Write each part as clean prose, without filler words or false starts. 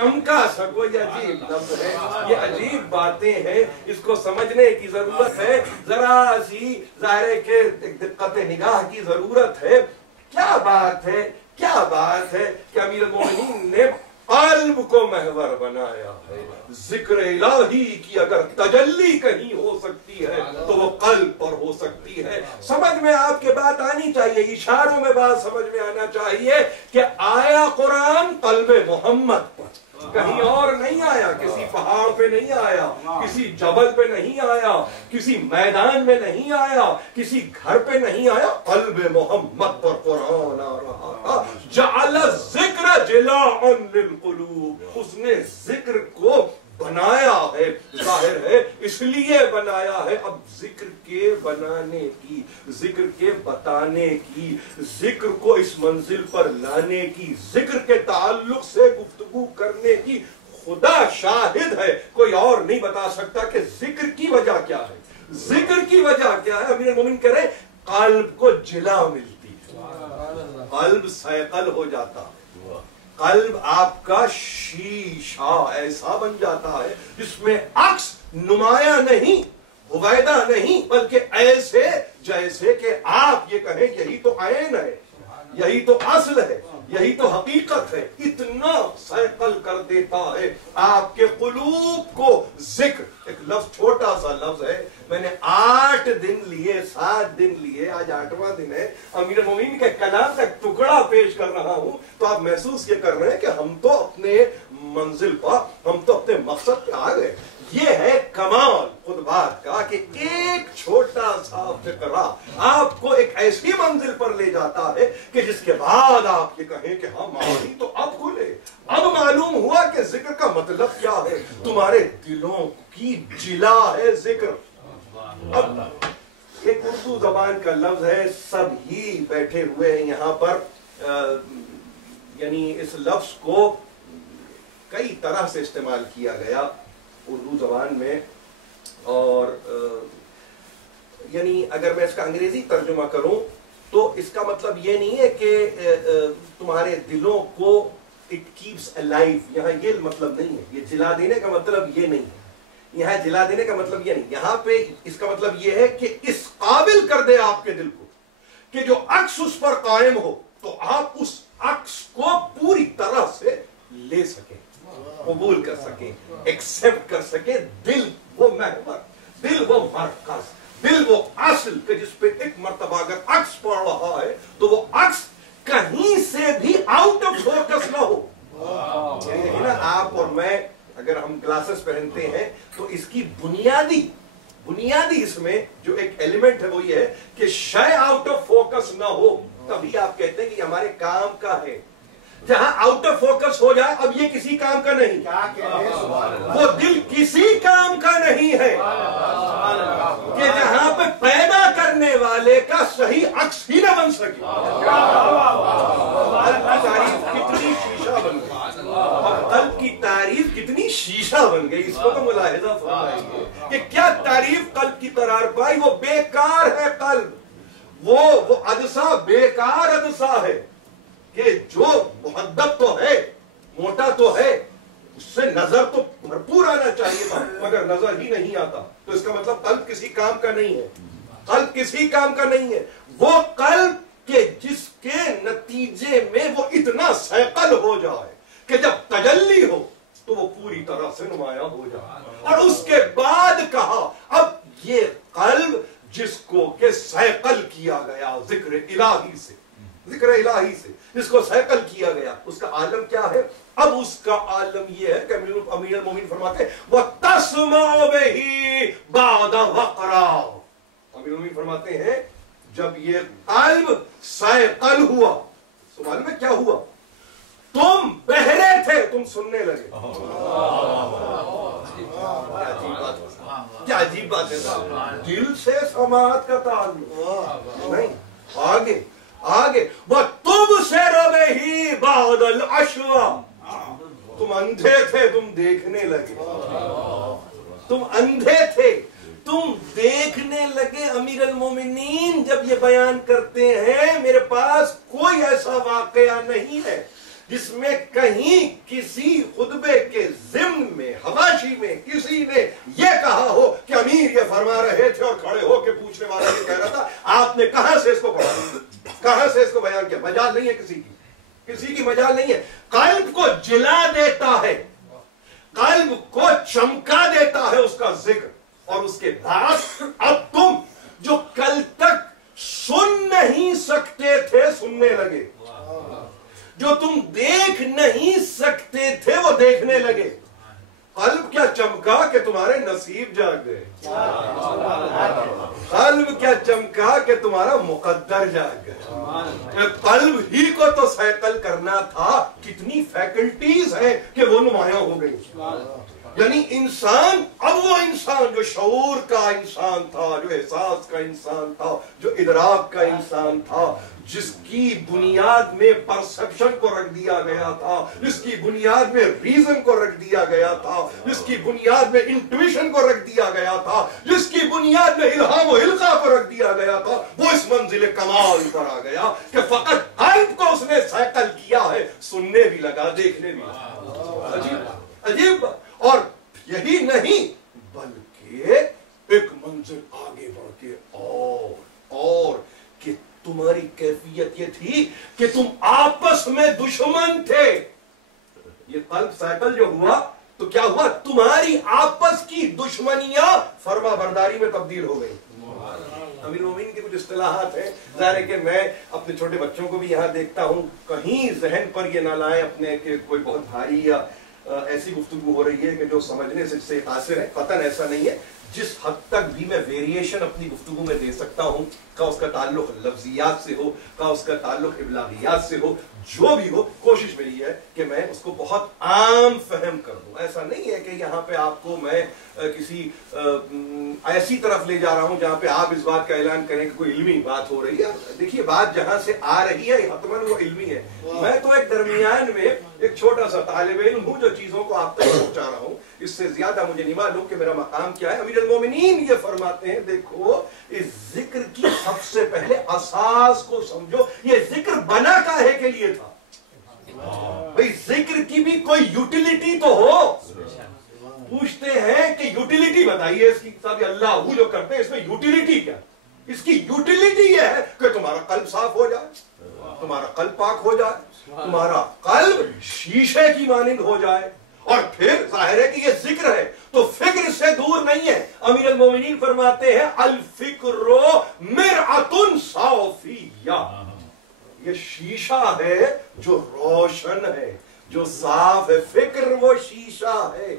چمکا سکو یہ عجیب لفظ ہے، یہ عجیب باتیں ہیں، اس کو سمجھنے کی ضرورت ہے، ذرا سی ظاہر ہے کہ دقت نگاہ کی ضرورت ہے۔ کیا بات ہے، کیا بات ہے کہ امیر المومنین نے قلب کو محور بنایا ہے۔ ذکر الہی کی اگر تجلی کہیں ہو سکتی ہے تو وہ قلب پر ہو سکتی ہے۔ سمجھ میں آپ کے بات آنی چاہیے، اشاروں میں بات سمجھ میں آنا چاہیے کہ آیا قرآن قلب محمد پر، کہیں اور نہیں آیا، کسی پہاڑ پہ نہیں آیا، کسی جبل پہ نہیں آیا، کسی میدان میں نہیں آیا، کسی گھر پہ نہیں آیا، قلب محمد پر قرآن آ رہا تھا۔ جعل الذکر جلاء للقلوب، اس نے ذکر کو بنایا ہے، ظاہر ہے اس لیے بنایا ہے۔ اب ذکر کے بنانے کی، ذکر کے بتانے کی، ذکر کو اس منزل پر لانے کی، ذکر کے تعلق سے گفتگو کرنے کی، خدا شاہد ہے کوئی اور نہیں بتا سکتا کہ ذکر کی وجہ کیا ہے۔ ذکر کی وجہ کیا ہے؟ امیر المومنین کہہ رہے قلب کو جلا ملتی ہے، قلب صیقل ہو جاتا ہے، قلب آپ کا شیشہ ایسا بن جاتا ہے جس میں عکس نمایاں نہیں، ہویدا نہیں، بلکہ ایسے جیسے کہ آپ یہ کہیں یہی تو عین ہے، یہی تو اصل ہے، یہی تو حقیقت ہے۔ اتنا صیقل کر دیتا ہے آپ کے قلوب کو ذکر۔ ایک لفظ، چھوٹا سا لفظ ہے، میں نے 8 دن لیے، 7 دن لیے، آج 8واں دن ہے، امیر المومنین کے کلام کا ایک ٹکڑا پیش کر رہا ہوں تو آپ محسوس یہ کر رہے ہیں کہ ہم تو اپنے منزل پر، ہم تو اپنے مقصد پہ آ گئے۔ یہ ہے کمال خود بات کا کہ ایک چھوٹا سا فقرہ آپ کو ایک ایسی منزل پر لے جاتا ہے کہ جس کے بعد آپ یہ کہیں کہ ہاں معانی تو اب کھلے، اب معلوم ہوا کہ ذکر کا مطلب کیا ہے، تمہارے دلوں کی جلا ہے ذکر۔ اب ایک اردو زبان کا لفظ ہے، سب ہی بیٹھے ہوئے ہیں یہاں پر، یعنی اس لفظ کو کئی طرح سے استعمال کیا گیا اردو زبان میں، اور یعنی اگر میں اس کا انگریزی ترجمہ کروں تو اس کا مطلب یہ نہیں ہے کہ تمہارے دلوں کو اٹ کیپس الائیو، یہاں یہ مطلب نہیں ہے، یہ جلا دینے کا مطلب یہ نہیں ہے، یہاں جلا دینے کا مطلب یہ نہیں، یہاں پہ اس کا مطلب یہ ہے کہ اس قابل کر دے آپ کے دل کو کہ جو عکس اس پر قائم ہو تو آپ اس عکس کو پوری طرح سے لے سکیں، قبول کر سکیں، ایکسپٹ کر سکیں۔ دل وہ محور، دل وہ مرکز، دل وہ اصل کہ جس پہ ایک مرتبہ اگر عکس پڑ رہا ہے تو وہ عکس کہیں سے بھی آؤٹ آف فوکس نہ ہو۔ یعنی نا آپ اور میں اگر ہم گلاسز پہنتے ہیں تو اس کی بنیادی اس میں جو ایک ایلیمنٹ ہے وہ یہ ہے کہ شے آؤٹ آف فوکس نہ ہو، تبھی آپ کہتے ہیں کہ یہ ہمارے کام کا ہے۔ جہاں آؤٹ آف فوکس ہو جائے اب یہ کسی کام کا نہیں، وہ دل کسی کام کا نہیں ہے کہ جہاں پہ پیدا کرنے والے کا صحیح عکس ہی نہ بن سکے۔ تعریف کتنی شیشہ بن گئی، قلب کی تعریف کتنی شیشہ بن گئی، اس کو تو ملاحظہ فرمائیے کہ کیا تعریف قلب کی قرار پائی۔ وہ بیکار ہے قلب، وہ عدسہ بیکار عدسہ ہے کہ جو محدب تو ہے، موٹا تو ہے، اس سے نظر تو بھرپور آنا چاہیے تھا مگر نظر ہی نہیں آتا، تو اس کا مطلب قلب کسی کام کا نہیں ہے، قلب کسی کام کا نہیں ہے۔ وہ قلب کہ جس کے نتیجے میں وہ اتنا صیقل ہو جائے کہ جب تجلی ہو تو وہ پوری طرح سے نمایاں ہو جائے۔ اور اس کے بعد کہا اب یہ قلب جس کو کہ صیقل کیا گیا ذکر الہی سے، ذکر الہی سے جس کو صیقل کیا گیا، اس کا عالم کیا ہے؟ اب اس کا عالم یہ ہے کہ امیر المومنین فرماتے ہیں وَتَسْمَعُ بِهِ بَعْدَ وَقْرَا۔ امیر المومنین فرماتے ہیں جب یہ قلب صیقل ہوا، سوال میں کیا ہوا؟ تم بہرے تھے، تم سننے لگے۔ کیا عجیب بات ہے، دل سے سماعت کا تعلق نہیں، آگے وَتُبْصِرُ بِهِ بَعْدَ الْعَشْوَى۔ تم اندھے تھے، تم دیکھنے لگے، تم اندھے تھے، تم دیکھنے لگے۔ امیر المومنین جب یہ بیان کرتے ہیں میرے پاس کوئی ایسا واقعہ نہیں ہے جس میں کہیں کسی خطبے کے ضمن میں حواشی میں کسی نے یہ کہا ہو کہ امیر یہ فرما رہے تھے اور کھڑے ہو کے پوچھنے والا یہ کہہ رہا تھا، آپ نے کہاں سے اس کو پڑھا، کہاں سے اس کو بیان کیا؟ مجال نہیں ہے کسی کی مجال نہیں ہے. قلب کو جلا دیتا ہے، قلب کو چمکا دیتا ہے اس کا ذکر. اور اس کے بعد اب تم جو کل تک سن نہیں سکتے تھے سننے لگے، جو تم دیکھ نہیں سکتے تھے وہ دیکھنے لگے. قلب کیا چمکا کہ تمہارے نصیب جاگ گئے، قلب کیا چمکا کہ تمہارا مقدر جاگ گئے. قلب ہی کو تو سیکل کرنا تھا، کتنی فیکلٹیز ہیں کہ وہ نمایاں ہو گئی. یعنی انسان، اب وہ انسان جو شعور کا انسان تھا، جو احساس کا انسان تھا، جو ادراک کا انسان تھا، جس کی بنیاد میں پرسپشن کو رکھ دیا گیا تھا، جس کی بنیاد میں ریزن کو رکھ دیا گیا تھا، جس کی بنیاد میں انٹویشن کو رکھ دیا گیا تھا، جس کی بنیاد میں الہام و القا کو رکھ دیا گیا تھا، وہ اس منزل کمال پر آ گیا کہ فقط قلب کو اس نے سیکل کیا ہے، سننے بھی لگا، دیکھنے بھی لگا. عجیب عجیب. اور یہی نہیں بلکہ ایک منزل آگے بڑھ کے اور کہ تمہاری کیفیت یہ تھی کہ تم آپس میں دشمن تھے. یہ قلب سائیکل جو ہوا تو کیا ہوا؟ تمہاری آپس کی دشمنیاں فرما برداری میں تبدیل ہو گئی. امیر المومنین کی کچھ اصطلاحات ہیں، ظاہر ہے کہ میں اپنے چھوٹے بچوں کو بھی یہاں دیکھتا ہوں، کہیں ذہن پر یہ نہ لائیں اپنے کہ کوئی بہت بھاری یا ایسی گفتگو ہو رہی ہے کہ جو سمجھنے سے قاصر ہے. قطعاً ایسا نہیں ہے. جس حد تک بھی میں ویریشن اپنی گفتگو میں دے سکتا ہوں، کا اس کا تعلق لفظیات سے ہو، کا اس کا تعلق ابلاغیات سے ہو، جو بھی ہو، کوشش میری ہے کہ میں اس کو بہت عام فہم کر دوں. ایسا نہیں ہے کہ یہاں پہ آپ کو میں کسی ایسی طرف لے جا رہا ہوں جہاں پہ آپ اس بات کا اعلان کریں کہ کوئی علمی بات ہو رہی ہے. دیکھیے بات جہاں سے آ رہی ہے حتماً وہ علمی ہے. میں تو ایک درمیان میں ایک چھوٹا سا طالب علم ہوں جو چیزوں کو آپ تک پہنچا رہا ہوں. اس سے زیادہ مجھے نہیں معلوم کہ میرا مقام کیا ہے. امیر المومنین یہ فرماتے ہیں، دیکھو اس ذکر کی سب سے پہلے اساس کو سمجھو. یہ ذکر بنا کاہے کے لیے تھا؟ بھئی ذکر کی بھی کوئی یوٹیلیٹی تو ہو. پوچھتے ہیں کہ یوٹیلیٹی بتائیے اس کی. صاحب اللہ جو کرتے ہیں اس میں یوٹیلیٹی کیا؟ اس کی یوٹیلیٹی یہ ہے کہ تمہارا قلب صاف ہو جائے، تمہارا قلب پاک ہو جائے، تمہارا قلب شیشے کی مانند ہو جائے. اور پھر ظاہر ہے کہ یہ ذکر ہے تو فکر سے دور نہیں ہے. امیر المومنین فرماتے ہیں الفکر مرعۃ صافیہ، یہ شیشہ ہے جو روشن ہے، جو صاف ہے. فکر وہ شیشہ ہے،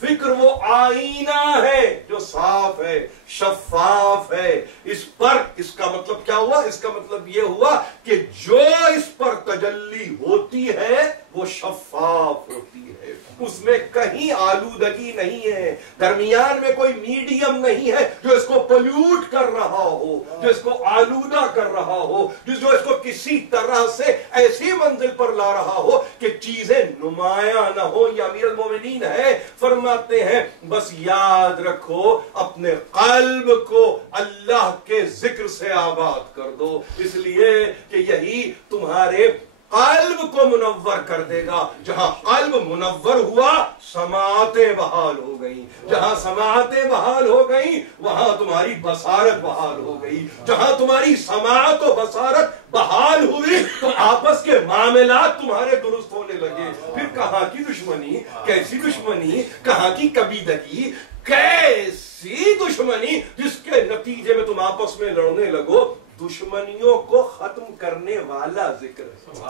فکر وہ آئینہ ہے جو صاف ہے، شفاف ہے. اس پر اس کا مطلب کیا ہوا؟ اس کا مطلب یہ ہوا کہ جو اس پر تجلی ہوتی ہے وہ شفاف ہوتی ہے، اس میں کہیں آلودگی نہیں ہے، درمیان میں کوئی میڈیم نہیں ہے جو اس کو پلیوٹ کر رہا ہو، جو اس کو آلودہ کر رہا ہو، جو اس کو کسی طرح سے ایسی منزل پر لا رہا ہو کہ چیزیں نمایاں نہ ہو. یہ امیر المومنین ہے، فرماتے ہیں بس یاد رکھو اپنے قلب کو اللہ کے ذکر سے آباد کر دو، اس لیے کہ یہی تمہارے قلب کو منور کر دے گا. جہاں قلب منور ہوا سماعتیں بحال ہو گئی، جہاں سماعتیں بحال ہو گئی وہاں تمہاری بصارت بحال ہو گئی. جہاں تمہاری سماعت و بصارت بحال ہوئی تو آپس کے معاملات تمہارے درست ہونے لگے. پھر کہاں کی دشمنی، کیسی دشمنی، کہاں کی کبیدگی، کیسی دشمنی جس کے نتیجے میں تم آپس میں لڑنے لگو. دشمنیوں کو ختم کرنے والا ذکر ہے،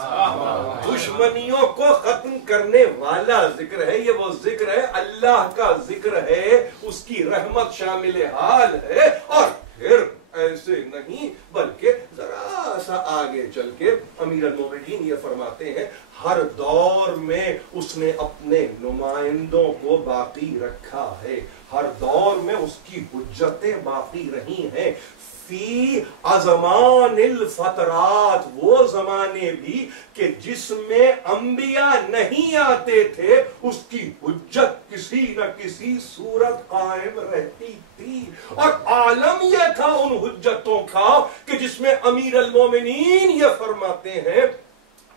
دشمنیوں کو ختم کرنے والا ذکر ہے. یہ وہ ذکر ہے، اللہ کا ذکر ہے، اس کی رحمت شامل حال ہے. اور پھر ایسے نہیں بلکہ ذرا سا آگے چل کے امیر المومنین یہ فرماتے ہیں ہر دور میں اس نے اپنے نمائندوں کو باقی رکھا ہے، ہر دور میں اس کی حجتیں باقی رہی ہیں. فی ازمان الفترات، وہ زمانے بھی کہ جس میں انبیاء نہیں آتے تھے اس کی حجت کسی نہ کسی صورت قائم رہتی تھی. اور عالم یہ تھا ان حجتوں کا کہ جس میں امیر المومنین یہ فرماتے ہیں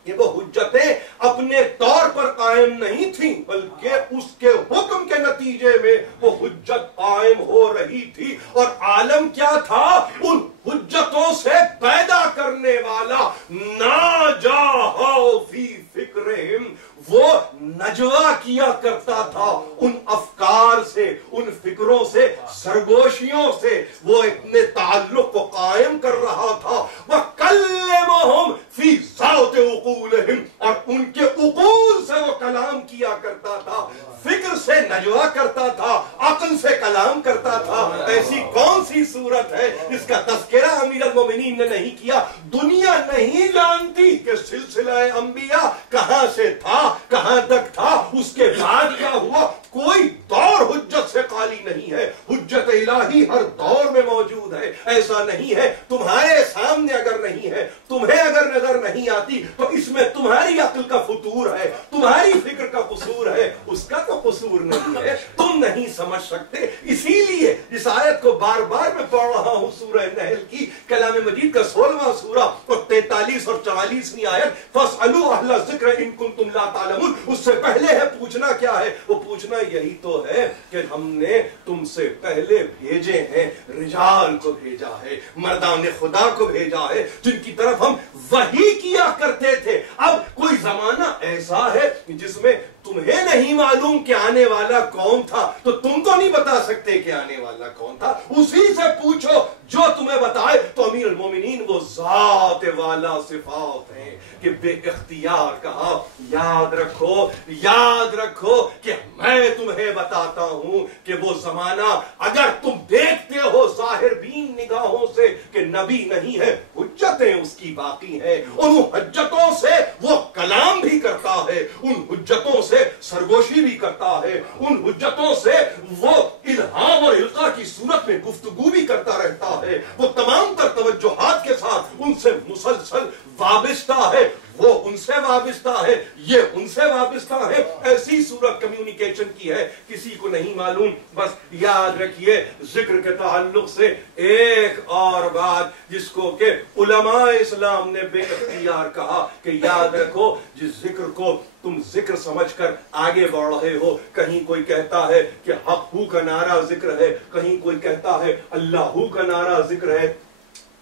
کہ وہ حجتیں اپنے طور پر قائم نہیں تھیں بلکہ اس کے حکم کے نتیجے میں وہ حجت قائم ہو رہی تھی. اور عالم کیا تھا؟ ان حجتوں سے پیدا کرنے والا ناجاہو فی فکرہم، وہ نجوا کیا کرتا تھا ان افکار سے، ان فکروں سے، سرگوشیوں سے، وہ اپنے تعلق کو قائم کر رہا تھا. وَكَلَّمَهُمْ فِي ذَاتِ عُقُولِهِمْ، اور ان کے عقول سے وہ کلام کیا کرتا تھا، فکر سے نجوا کرتا تھا، عقل سے کلام کرتا تھا. ایسی کون سی صورت ہے جس کا تذکرہ امیر المومنین نے نہیں کیا؟ دنیا نہیں جانتی کہ سلسلہ انبیاء کہاں سے تھا، کہاں تک تھا، اس کے بعد کیا ہوا. کوئی دور حجت سے خالی نہیں ہے، حجت الہی ہر دور میں موجود ہے. ایسا نہیں ہے تمہارے سامنے اگر نہیں ہے، تمہیں اگر نظر نہیں آتی تو اس میں تمہاری عقل کا فطور ہے، تمہاری فکر کا قصور ہے، اس کا تو قصور نہیں ہے. تم نہیں سمجھ سکتے. اسی لیے اس آیت کو بار بار میں پڑھ رہا ہوں، سورہ نحل کی کلام مجید کا 16واں سورہ اور 43 اور 44ویں آیت. فَاسْأَلُوا أَهْلَ الذِّكْرِ إِن كُنتُمْ لَا تَعْلَمُونَ. اس سے پہلے ہے پوچھنا کیا ہے؟ وہ پوچھنا یہی تو ہے کہ ہم نے تم سے پہلے بھیجے ہیں، رجال کو بھیجا ہے، مردان خدا کو بھیجا ہے، جن کی طرف ہم وحی کیا کرتے تھے. اب کوئی زمانہ ایسا ہے جس میں تمہیں نہیں معلوم کہ آنے والا کون تھا، تو تم تو نہیں بتا سکتے کہ آنے والا کون تھا. اسی سے پوچھو جو تمہیں بتائے. تو امیر المومنین وہ ذات والا صفات ہیں کہ بے اختیار کہا یاد رکھو، یاد رکھو کہ میں تمہیں بتاتا ہوں کہ وہ زمانہ اگر تم دیکھتے ہو ظاہر بین نگاہوں سے کہ نبی نہیں ہے، حجتیں اس کی باقی ہیں. ان حجتوں سے وہ کلام بھی کرتا ہے، ان حجتوں سے سرگوشی بھی کرتا ہے، ان حجتوں سے وہ الہام اور القاء کی صورت میں گفتگو بھی کرتا رہتا ہے. وہ تمام تر توجہات کے ساتھ ان سے مسلسل وابستہ ہے. وہ ان سے وابستہ ہے، یہ ان سے وابستہ ہے. ایسی صورت کمیونیکیشن کی ہے، کسی کو نہیں معلوم. بس یاد رکھیے ذکر کے تعلق سے ایک اور بات جس کو کہ علماء اسلام نے بے اختیار کہا کہ یاد رکھو جس ذکر کو تم ذکر سمجھ کر آگے بڑھ رہے ہو، کہیں کوئی کہتا ہے کہ حق ہو کا نعرہ ذکر ہے، کہیں کوئی کہتا ہے اللہ ہو کا نعرہ ذکر ہے،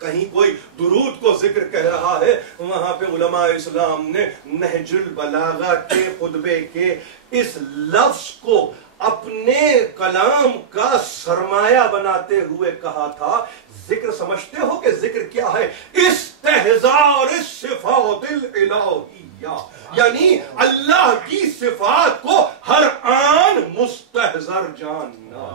کہیں کوئی درود کو ذکر کہہ رہا ہے. وہاں پہ علماء اسلام نے نہج البلاغہ کے خطبے کے اس لفظ کو اپنے کلام کا سرمایہ بناتے ہوئے کہا تھا ذکر سمجھتے ہو کہ ذکر کیا ہے؟ استحضار الصفات الالہیہ، یعنی اللہ کی صفات کو ہر آن مستحضر جاننا،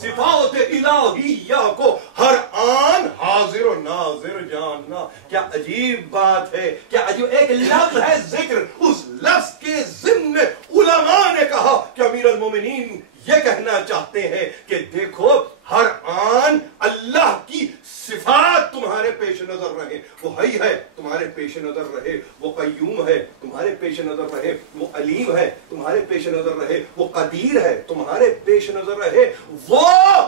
صفات الہیہ کو ہر آن حاضر و ناظر جاننا. کیا عجیب بات ہے، کیا عجیب ایک لفظ ہے ذکر. اس لفظ کے ضمن میں علماء نے کہا کہ امیر المومنین یہ کہنا چاہتے ہیں کہ دیکھو ہر آن اللہ کی صفات تمہارے پیش نظر رہے. وہ حی ہے تمہارے پیش نظر رہے، وہ قیوم ہے تمہارے پیش نظر رہے، وہ علیم ہے تمہارے پیش نظر رہے، وہ قدیر ہے تمہارے پیش نظر رہے، وہ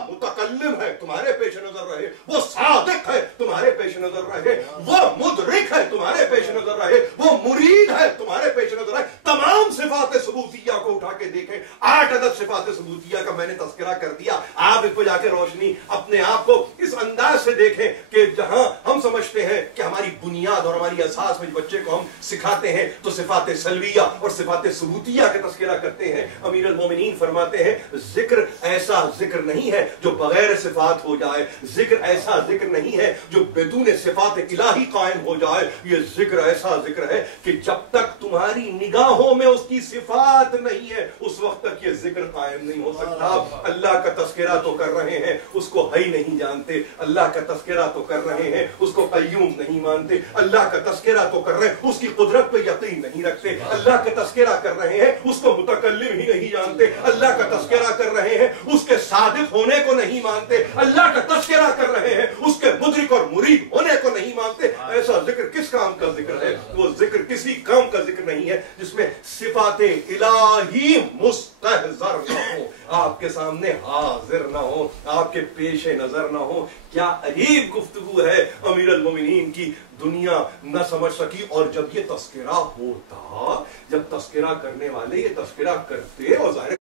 متکلم ہے تمہارے پیش نظر رہے، وہ صادق ہے تمہارے پیش نظر رہے، وہ مدرک ہے تمہارے پیش نظر رہے، وہ مرید ہے تمہارے پیش نظر رہے. تمام صفات ثبوتیہ کو اٹھا کے دیکھیں. 8 عدد صفات ثبوتیہ کا میں نے تذکرہ کر دیا. آپ اس کو جا کے روشنی اپنے آپ کو اس انداز سے دیکھیں کہ جہاں ہم سمجھتے ہیں کہ ہماری بنیاد اور ہماری اساس میں بچے کو ہم سکھاتے ہیں تو صفات سلویہ اور صفات ثبوتیہ کا تذکرہ کرتے ہیں. امیر المومنین فرماتے ہیں ذکر ایسا ذکر نہیں ہے جو بغیر صفات ہو جائے، ذکر ایسا ذکر نہیں ہے جو بدون صفات الہی قائم ہو جائے. یہ ذکر ایسا ذکر ہے کہ جب تک تمہاری نگاہوں میں اس کی صفات نہیں ہے اس وقت تک یہ ذکر قائم نہیں ہو سکتا. اللہ کا تذکرہ تو کر رہے ہیں، اس کو حی نہیں جانتے. اللہ کا تذکرہ تو کر رہے ہیں، اس کو قیوم نہیں مانتے. اللہ کا تذکرہ تو کر رہے ہیں، اس کی قدرت پہ یقین نہیں رکھتے. اللہ کا تذکرہ کر رہے ہیں، اس کو متکلم ہی نہیں جانتے. اللہ کا تذکرہ کر رہے ہیں، اس کے صادق ہونے کو نہیں مانتے، اللہ کا تذکرہ کر رہے ہیں، اس کے مدرک اور مرید ہونے کو نہیں مانتے، ایسا ذکر کس کام کا ذکر ہے؟ وہ ذکر کسی کام کا ذکر نہیں ہے جس میں صفات الہی مستحضر نہ ہو، آپ کے سامنے حاضر نہ ہو، آپ کے پیش نظر نہ ہو۔ کیا عجیب گفتگو ہے امیر المومنین کی، دنیا نہ سمجھ سکی۔ اور جب یہ تذکرہ ہوتا، جب تذکرہ کرنے والے یہ تذکرہ کرتے، اور ظاہر